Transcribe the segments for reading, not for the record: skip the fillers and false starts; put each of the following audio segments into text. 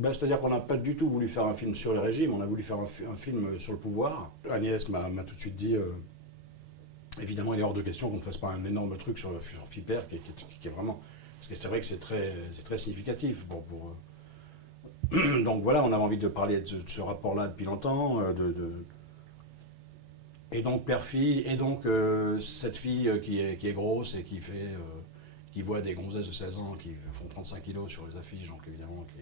Ben, c'est-à-dire qu'on n'a pas du tout voulu faire un film sur les régimes, on a voulu faire un film sur le pouvoir. Agnès m'a tout de suite dit, évidemment, il est hors de question qu'on ne fasse pas un énorme truc sur Fiper, qui est vraiment... Parce que c'est vrai que c'est très significatif. Bon, donc voilà, on avait envie de parler de ce rapport-là depuis longtemps, et donc père-fille, et donc cette fille qui est grosse et qui voit des gonzesses de 16 ans qui font 35 kilos sur les affiches, donc évidemment qui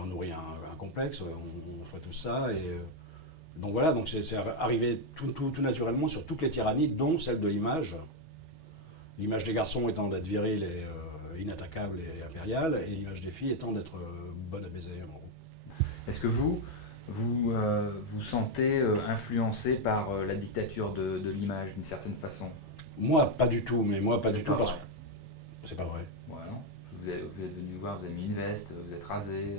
en nourrit un complexe, on ferait tout ça. Et donc voilà, donc c'est arrivé tout naturellement sur toutes les tyrannies, dont celle de l'image. L'image des garçons étant d'être viril et inattaquable et impériale, et l'image des filles étant d'être bonne à baiser, en gros. Est-ce que vous sentez influencé par la dictature de l'image d'une certaine façon? Moi, pas du tout, mais moi, pas C'est du tout, pas parce vrai. que c'est pas vrai. Voilà. Vous êtes venu voir, vous avez mis une veste, vous êtes rasé.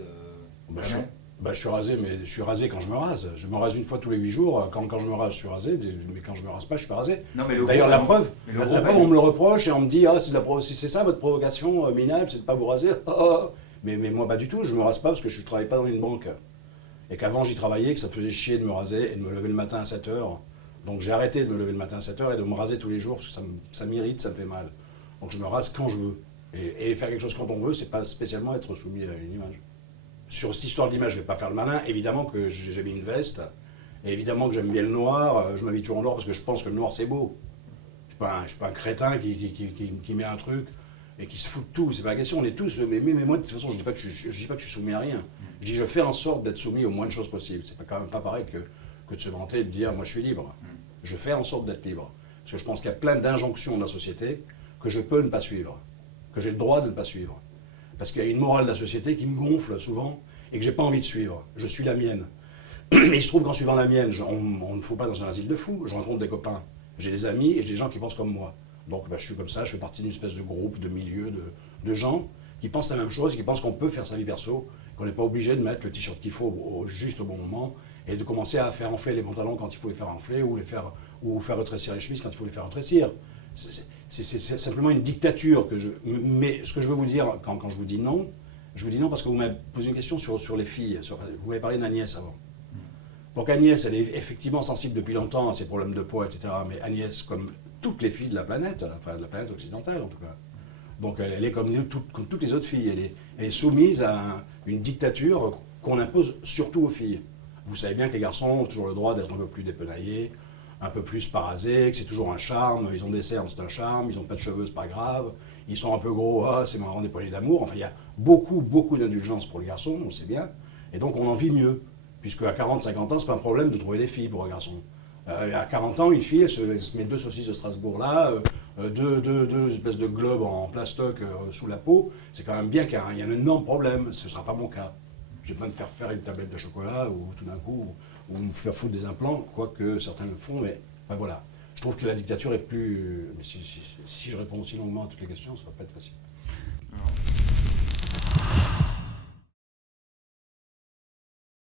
Bah, Jamais. je suis rasé, mais je suis rasé quand je me rase. Je me rase une fois tous les 8 jours. Quand je me rase, je suis rasé, mais quand je me rase pas, je suis pas rasé. Non, mais le D'ailleurs, gros, la non. preuve, Mais le la, gros, la pas preuve, du on me le tout. reproche et on me dit, ah, si c'est ça votre provocation minable, c'est de pas vous raser. Mais moi, pas du tout. Je me rase pas parce que je travaille pas dans une banque. Et qu'avant, j'y travaillais, que ça me faisait chier de me raser et de me lever le matin à 7 heures. Donc j'ai arrêté de me lever le matin à 7 heures et de me raser tous les jours parce que ça m'irrite, ça me fait mal. Donc je me rase quand je veux. Et faire quelque chose quand on veut, c'est pas spécialement être soumis à une image. Sur cette histoire de l'image, je ne vais pas faire le malin. Évidemment que j'ai mis une veste. Et évidemment que j'aime bien le noir. Je m'habille toujours en noir parce que je pense que le noir, c'est beau. Je ne suis pas un crétin qui met un truc et qui se fout de tout. C'est pas la question. On est tous. Mais moi, de toute façon, je dis pas que je dis pas que je suis soumis à rien. Je dis que je fais en sorte d'être soumis au moins de choses possibles. C'est quand même pas pareil que de se vanter et de dire moi je suis libre. Je fais en sorte d'être libre. Parce que je pense qu'il y a plein d'injonctions de la société que je peux ne pas suivre. Que j'ai le droit de ne pas suivre. Parce qu'il y a une morale de la société qui me gonfle souvent et que j'ai pas envie de suivre. Je suis la mienne. Et il se trouve qu'en suivant la mienne, on ne fout pas dans un asile de fous. Je rencontre des copains. J'ai des amis et j'ai des gens qui pensent comme moi. Donc je suis comme ça, je fais partie d'une espèce de groupe, de milieu, de gens qui pensent la même chose, qui pensent qu'on peut faire sa vie perso, qu'on n'est pas obligé de mettre le t-shirt qu'il faut juste au bon moment et de commencer à faire enfler les pantalons quand il faut les faire enfler ou faire retrécir les chemises quand il faut les faire retrécir. C'est simplement une dictature Mais ce que je veux vous dire quand je vous dis non parce que vous m'avez posé une question sur les filles. Vous m'avez parlé d'Agnès avant. Donc Agnès, elle est effectivement sensible depuis longtemps à ses problèmes de poids, etc. Mais Agnès, comme toutes les filles de la planète, enfin de la planète occidentale en tout cas, donc elle est comme toutes les autres filles. Elle est soumise à une dictature qu'on impose surtout aux filles. Vous savez bien que les garçons ont toujours le droit d'être un peu plus dépenaillés, un peu plus parasés, que c'est toujours un charme, ils ont des cernes, c'est un charme, ils n'ont pas de cheveux, c'est pas grave, ils sont un peu gros, c'est marrant des poignées d'amour. Enfin, il y a beaucoup d'indulgence pour les garçons, on sait bien, et donc on en vit mieux, puisque à 40-50 ans, c'est pas un problème de trouver des filles pour un garçon. À 40 ans, une fille, elle se met 2 saucisses de Strasbourg là, deux espèces de globes en plastoc sous la peau, c'est quand même bien qu'il y a un énorme problème, ce ne sera pas mon cas. J'ai pas de faire faire une tablette de chocolat ou tout d'un coup, ou me faire foutre des implants, quoique certains le font, mais ben voilà. Je trouve que la dictature est plus... Mais si je réponds aussi longuement à toutes les questions, ça va pas être facile.